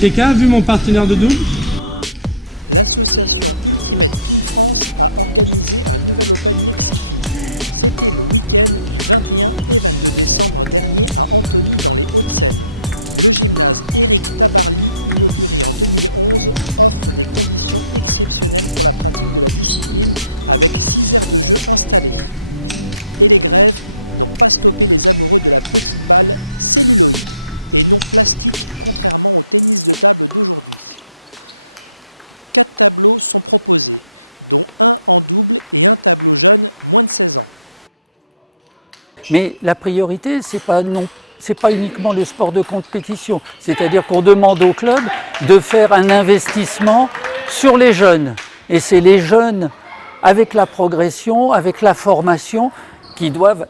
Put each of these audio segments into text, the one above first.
Quelqu'un a vu mon partenaire de double? L'association Ultimate Ping France a organisé un nouvel Open Lexifi. C'était le week-end du 21 et 22 décembre dernier à Antony dans les Hauts-de-Seine. Le gymnase Éric Tabarly, inauguré en 2011, offre des conditions exceptionnelles pour la pratique de la discipline avec 6 aires de jeu installées. Et les grèves n'ont pas stoppé les amoureux de la petite balle celluloïde et non plastique contrairement au tennis de table d'aujourd'hui. 4 tableaux sont proposés, dont un en double et un tableau jeune moins de 16 ans. Mais la priorité, c'est pas uniquement le sport de compétition. C'est-à-dire qu'on demande au club de faire un investissement sur les jeunes. Et c'est les jeunes, avec la progression, avec la formation, qui doivent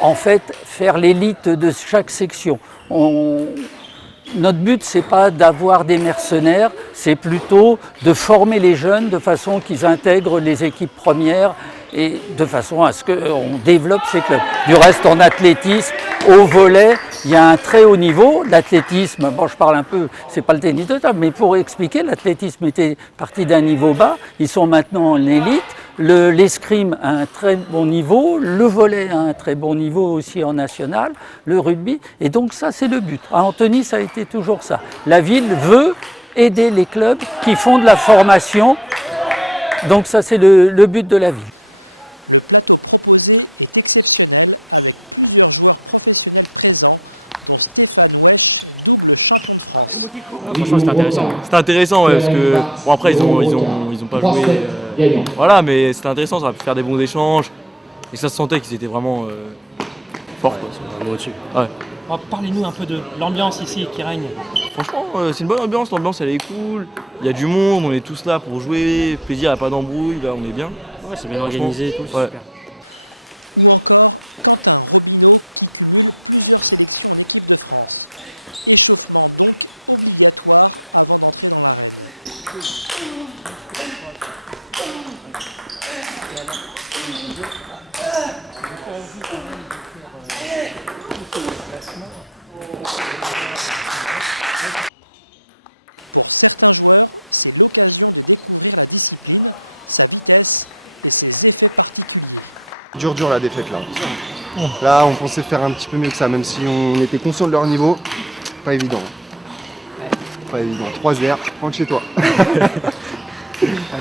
en fait faire l'élite de chaque section. Notre but, c'est pas d'avoir des mercenaires, c'est plutôt de former les jeunes de façon qu'ils intègrent les équipes premières et de façon à ce qu'on développe ces clubs. Du reste, en athlétisme, au volley, il y a un très haut niveau. L'athlétisme, bon, je parle un peu, c'est pas le tennis de table, mais pour expliquer, l'athlétisme était parti d'un niveau bas, ils sont maintenant en élite. L'escrime a un très bon niveau, le volley a un très bon niveau aussi en national, le rugby, et donc ça c'est le but. À Antony, ça a été toujours ça. La ville veut aider les clubs qui font de la formation, donc ça c'est le but de la ville. Le plateau proposé est exceptionnel avec plusieurs joueurs professionnels présents, dont Stéphane Wesch, double champion de France. Franchement, c'était intéressant. C'était intéressant, ouais, parce que bon, après ils ont pas joué. Voilà, mais c'était intéressant, ça a pu faire des bons échanges. Et ça se sentait qu'ils étaient vraiment forts. Vraiment au-dessus. Ouais. Alors, parlez-nous un peu de l'ambiance ici qui règne. Franchement, c'est une bonne ambiance. L'ambiance elle est cool. Il y a du monde, on est tous là pour jouer. Plaisir, il n'y a pas d'embrouille, là on est bien. Ouais, c'est bien organisé et tout, ouais. super. Ou encore Quentin Robineau qui cumule plusieurs sélections en équipe de France. Échauffement donc obligatoire avant d'entrer dans l'arène. Pour certains joueurs, c'est l'occasion de découvrir la discipline, sa vitesse et ses effets particuliers. Dur la défaite là. Là on pensait faire un petit peu mieux que ça, même si on était conscient de leur niveau. Pas évident. Pas évident. 3-0, rentre chez toi.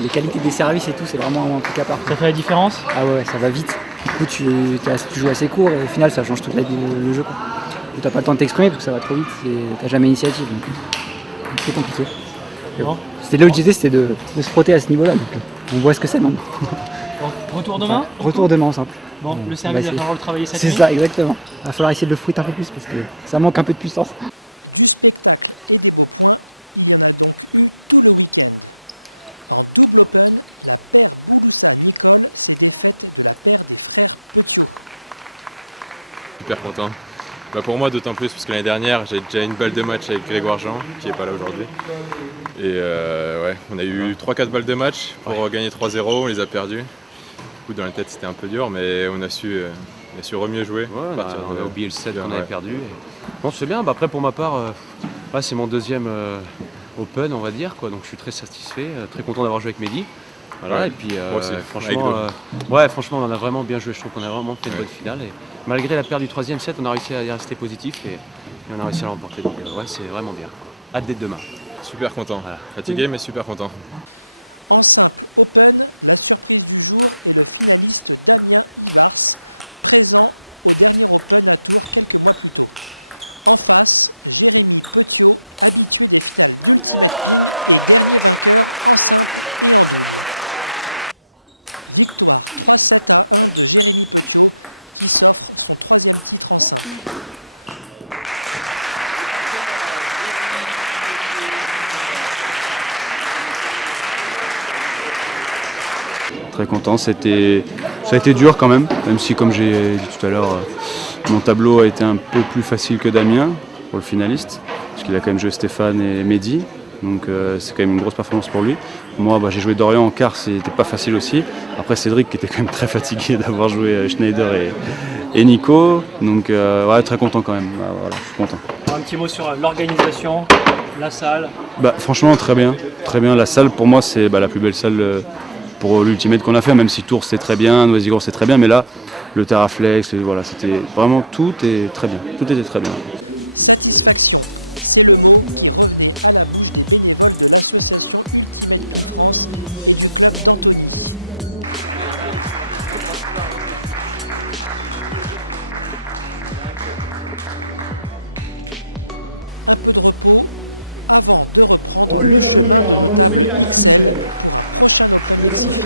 Les qualités des services et tout, c'est vraiment un truc à part. Ça fait la différence? Ah ouais, ça va vite. Du coup, tu joues assez court et au final, ça change tout le jeu. Tu n'as pas le temps de t'exprimer parce que ça va trop vite et tu n'as jamais initiative. C'est compliqué. Bon. C'était là où je disais, c'était de se frotter à ce niveau-là. Donc, on voit ce que c'est maintenant. Bon, retour demain? Retour demain, simple. Bon, le service va falloir le travailler cette nuit. C'est ça, exactement. Il va falloir essayer de le fruiter un peu plus parce que ça manque un peu de puissance. Du spectacle et des beaux points, il y en a donc eu tout le week-end. En double open, la paire Bouloussa-Nicole s'est défaite de la paire des frères Petiot. Super content. Pour moi d'autant plus parce que l'année dernière j'ai déjà une balle de match avec Grégoire Jean qui n'est pas là aujourd'hui. Et ouais, on a eu 3-4 balles de match pour gagner 3-0, on les a perdues. Du coup dans la tête c'était un peu dur mais on a su mieux jouer. Ouais, on a oublié le set qu'on avait perdu. Bon, c'est bien, après pour ma part, c'est mon deuxième Open on va dire, quoi. Donc je suis très satisfait, très content d'avoir joué avec Mehdi. Voilà, ouais. Et puis franchement on a vraiment bien joué, je trouve qu'on a vraiment fait une bonne finale. Et malgré la perte du troisième set, on a réussi à y rester positif et on a réussi à l'emporter. Donc ouais, c'est vraiment bien. Hâte d'être demain. Super content, voilà. Fatigué mais super content. En simple open, la surprise du jour est le finaliste Damien Ivars, présent au dernier Open à Tours quelques mois plus tôt. En face, Jérémy Petiot, habitué des finales d'Ultimate Ping et dernier vainqueur en simple et en double. Victoire 3-7-1 de Jérémy Petiot qui s'offre son 3e titre en simple. Très content, ça a été dur quand même si comme j'ai dit tout à l'heure, mon tableau a été un peu plus facile que Damien pour le finaliste, parce qu'il a quand même joué Stéphane et Mehdi, donc c'est quand même une grosse performance pour lui. Moi j'ai joué Dorian en quart, c'était pas facile aussi. Après Cédric qui était quand même très fatigué d'avoir joué Schneider et Nico, donc ouais, très content quand même, voilà, je suis content. Un petit mot sur l'organisation. La salle. Franchement, très bien. Très bien. La salle, pour moi, c'est la plus belle salle pour l'Ultimate qu'on a fait, même si Tours c'est très bien, Noisy-Gros c'est très bien, mais là, le Terraflex, voilà, c'était vraiment tout est très bien. Tout était très bien. Satisfaction, c'est le mot qui revenait à la bouche des bénévoles de l'association Ultimate Ping France et du club d'Antony. Un peu de repos avant de reprendre le chemin de nos tables XL pour un prochain Open Lexifi.